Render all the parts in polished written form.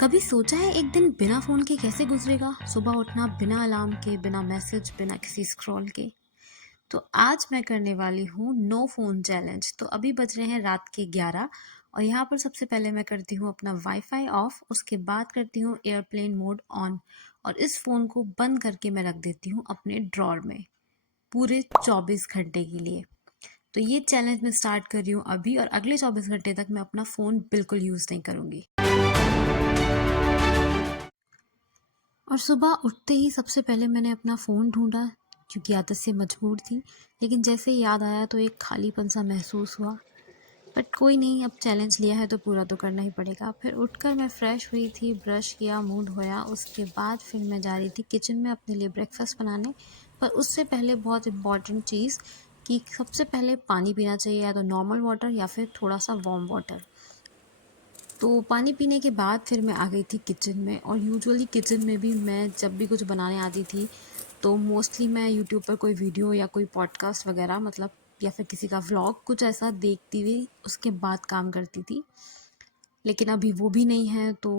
कभी सोचा है एक दिन बिना फ़ोन के कैसे गुज़रेगा? सुबह उठना बिना अलार्म के, बिना मैसेज, बिना किसी स्क्रॉल के। तो आज मैं करने वाली हूँ नो फ़ोन चैलेंज। तो अभी बज रहे हैं रात के 11 और यहाँ पर सबसे पहले मैं करती हूँ अपना वाईफ़ाई ऑफ, उसके बाद करती हूँ एयरप्लेन मोड ऑन और इस फ़ोन को बंद करके मैं रख देती हूँ अपने ड्रॉर में, पूरे 24 घंटे के लिए। तो ये चैलेंज मैं स्टार्ट कर रही हूँ अभी और अगले 24 घंटे तक मैं अपना फ़ोन बिल्कुल यूज़ नहीं करूँगी। और सुबह उठते ही सबसे पहले मैंने अपना फ़ोन ढूंढा क्योंकि आदत से मजबूर थी, लेकिन जैसे ही याद आया तो एक खालीपन सा महसूस हुआ। बट कोई नहीं, अब चैलेंज लिया है तो पूरा तो करना ही पड़ेगा। फिर उठकर मैं फ़्रेश हुई थी, ब्रश किया, मुंह धोया, उसके बाद फिर मैं जा रही थी किचन में अपने लिए ब्रेकफास्ट बनाने। पर उससे पहले बहुत इम्पॉर्टेंट चीज़ कि सबसे पहले पानी पीना चाहिए, या तो नॉर्मल वाटर या फिर थोड़ा सा वार्म वाटर। तो पानी पीने के बाद फिर मैं आ गई थी किचन में, और यूजुअली किचन में भी मैं जब भी कुछ बनाने आती थी तो मोस्टली मैं यूट्यूब पर कोई वीडियो या कोई पॉडकास्ट वगैरह, मतलब या फिर किसी का व्लॉग कुछ ऐसा देखती हुई उसके बाद काम करती थी। लेकिन अभी वो भी नहीं है तो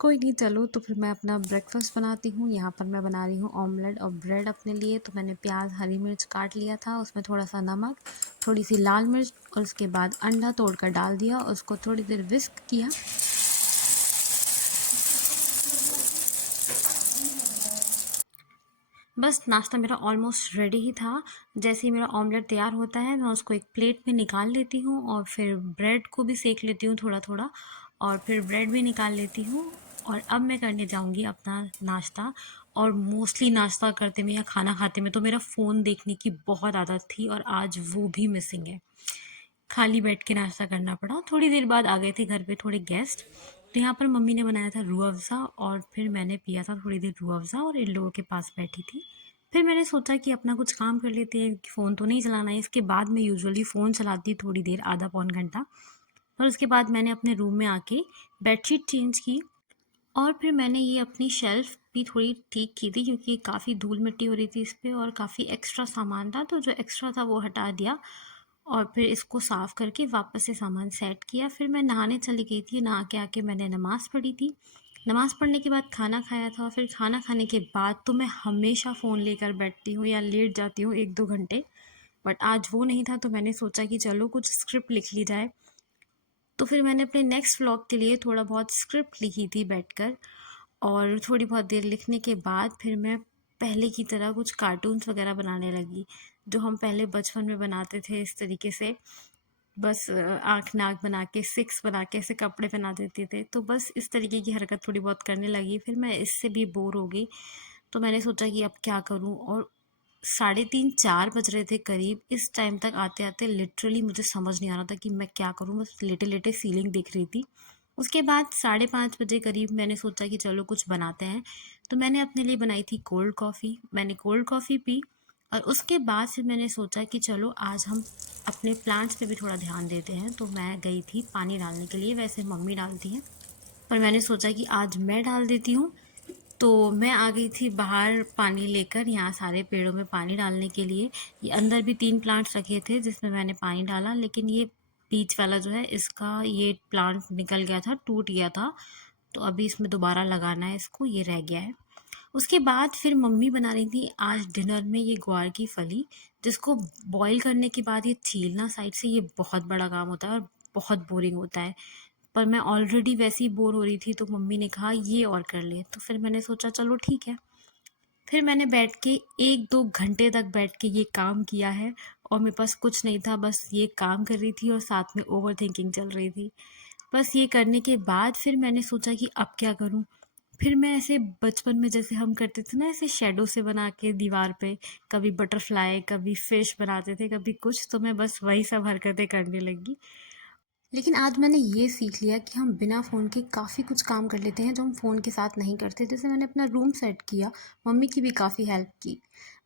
कोई नहीं, चलो तो फिर मैं अपना ब्रेकफास्ट बनाती हूँ। यहाँ पर मैं बना रही हूँ ऑमलेट और ब्रेड अपने लिए। तो मैंने प्याज, हरी मिर्च काट लिया था, उसमें थोड़ा सा नमक, थोड़ी सी लाल मिर्च और उसके बाद अंडा तोड़कर डाल दिया और उसको थोड़ी देर विस्क किया। बस नाश्ता मेरा ऑलमोस्ट रेडी ही था। जैसे ही मेरा ऑमलेट तैयार होता है मैं उसको एक प्लेट में निकाल लेती हूँ और फिर ब्रेड को भी सेक लेती हूँ थोड़ा थोड़ा, और फिर ब्रेड भी निकाल लेती हूँ। और अब मैं करने जाऊँगी अपना नाश्ता। और मोस्टली नाश्ता करते में या खाना खाते में तो मेरा फ़ोन देखने की बहुत आदत थी और आज वो भी मिसिंग है। खाली बैठ के नाश्ता करना पड़ा। थोड़ी देर बाद आ गए थे घर पे थोड़े गेस्ट, तो यहाँ पर मम्मी ने बनाया था रूह अफ़ज़ा और फिर मैंने पिया था थोड़ी देर रूह अफ़ज़ा और इन लोगों के पास बैठी थी। फिर मैंने सोचा कि अपना कुछ काम कर लेते हैं, फ़ोन तो नहीं चलाना है। इसके बाद मैं यूजुअली फ़ोन चलाती थोड़ी देर, आधा पौन घंटा। और उसके बाद मैंने अपने रूम में आके बेडशीट चेंज की और फिर मैंने ये अपनी शेल्फ़ भी थोड़ी ठीक की थी क्योंकि काफ़ी धूल मिट्टी हो रही थी इस पे और काफ़ी एक्स्ट्रा सामान था, तो जो एक्स्ट्रा था वो हटा दिया और फिर इसको साफ़ करके वापस से सामान सेट किया। फिर मैं नहाने चली गई थी, नहा के आके मैंने नमाज़ पढ़ी थी। नमाज़ पढ़ने के बाद खाना खाया था, फिर खाना खाने के बाद तो मैं हमेशा फ़ोन लेकर बैठती हूँ या लेट जाती हूँ 1-2 घंटे। बट आज वो नहीं था तो मैंने सोचा कि चलो कुछ स्क्रिप्ट लिख ली जाए। तो फिर मैंने अपने नेक्स्ट व्लॉग के लिए थोड़ा बहुत स्क्रिप्ट लिखी थी बैठकर, और थोड़ी बहुत देर लिखने के बाद फिर मैं पहले की तरह कुछ कार्टून्स वगैरह बनाने लगी, जो हम पहले बचपन में बनाते थे इस तरीके से। बस आँख नाक बना के, सिक्स बना के ऐसे कपड़े पहना देते थे। तो बस इस तरीके की हरकत थोड़ी बहुत करने लगी। फिर मैं इससे भी बोर हो गई, तो मैंने सोचा कि अब क्या करूँ। और 3:30-4 बज रहे थे करीब। इस टाइम तक आते-आते लिटरली मुझे समझ नहीं आ रहा था कि मैं क्या करूँ, बस लेटे-लेटे सीलिंग देख रही थी। उसके बाद 5:30 बजे करीब मैंने सोचा कि चलो कुछ बनाते हैं। तो मैंने अपने लिए बनाई थी कोल्ड कॉफ़ी। मैंने कोल्ड कॉफ़ी पी और उसके बाद फिर मैंने सोचा कि चलो आज हम अपने प्लांट्स पे भी थोड़ा ध्यान देते हैं। तो मैं गई थी पानी डालने के लिए, वैसे मम्मी डालती हैं, पर मैंने सोचा कि आज मैं डाल देती हूँ। तो मैं आ गई थी बाहर पानी लेकर, यहाँ सारे पेड़ों में पानी डालने के लिए। ये अंदर भी 3 प्लांट्स रखे थे जिसमें मैंने पानी डाला, लेकिन ये बीच वाला जो है इसका ये प्लांट निकल गया था, टूट गया था। तो अभी इसमें दोबारा लगाना है इसको, ये रह गया है। उसके बाद फिर मम्मी बना रही थी आज डिनर में ये ग्वार की फली, जिसको बॉईल करने के बाद ये छीलना साइड से, ये बहुत बड़ा काम होता है और बहुत बोरिंग होता है। पर मैं ऑलरेडी वैसे ही बोर हो रही थी तो मम्मी ने कहा ये और कर ले, तो फिर मैंने सोचा चलो ठीक है। फिर मैंने बैठ के 1-2 घंटे तक बैठ के ये काम किया है और मेरे पास कुछ नहीं था, बस ये काम कर रही थी और साथ में ओवरथिंकिंग चल रही थी। बस ये करने के बाद फिर मैंने सोचा कि अब क्या करूँ? फिर मैं ऐसे बचपन में जैसे हम करते थे ना, ऐसे शैडो से बना के दीवार पे, कभी बटरफ्लाई, कभी फिश बनाते थे, कभी कुछ, तो मैं बस वही सब हरकतें करने लगी। लेकिन आज मैंने ये सीख लिया कि हम बिना फ़ोन के काफ़ी कुछ काम कर लेते हैं जो हम फ़ोन के साथ नहीं करते। जैसे मैंने अपना रूम सेट किया, मम्मी की भी काफ़ी हेल्प की।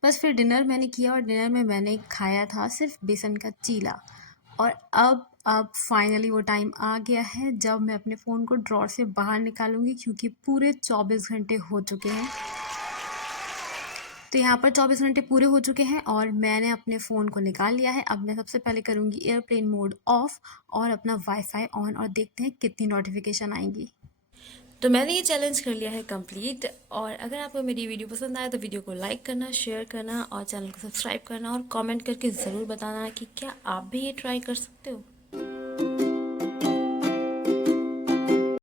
बस फिर डिनर मैंने किया और डिनर में मैंने खाया था सिर्फ बेसन का चीला। और अब फाइनली वो टाइम आ गया है जब मैं अपने फ़ोन को ड्रॉर से बाहर निकालूंगी, क्योंकि पूरे 24 घंटे हो चुके हैं। तो यहाँ पर 24 घंटे पूरे हो चुके हैं और मैंने अपने फ़ोन को निकाल लिया है। अब मैं सबसे पहले करूँगी एयरप्लेन मोड ऑफ़ और अपना वाईफ़ाई ऑन, और देखते हैं कितनी नोटिफ़िकेशन आएँगी। तो मैंने ये चैलेंज कर लिया है कंप्लीट। और अगर आपको मेरी वीडियो पसंद आए तो वीडियो को लाइक करना, शेयर करना और चैनल को सब्सक्राइब करना और कमेंट करके ज़रूर बताना कि क्या आप भी ये ट्राई कर सकते हो।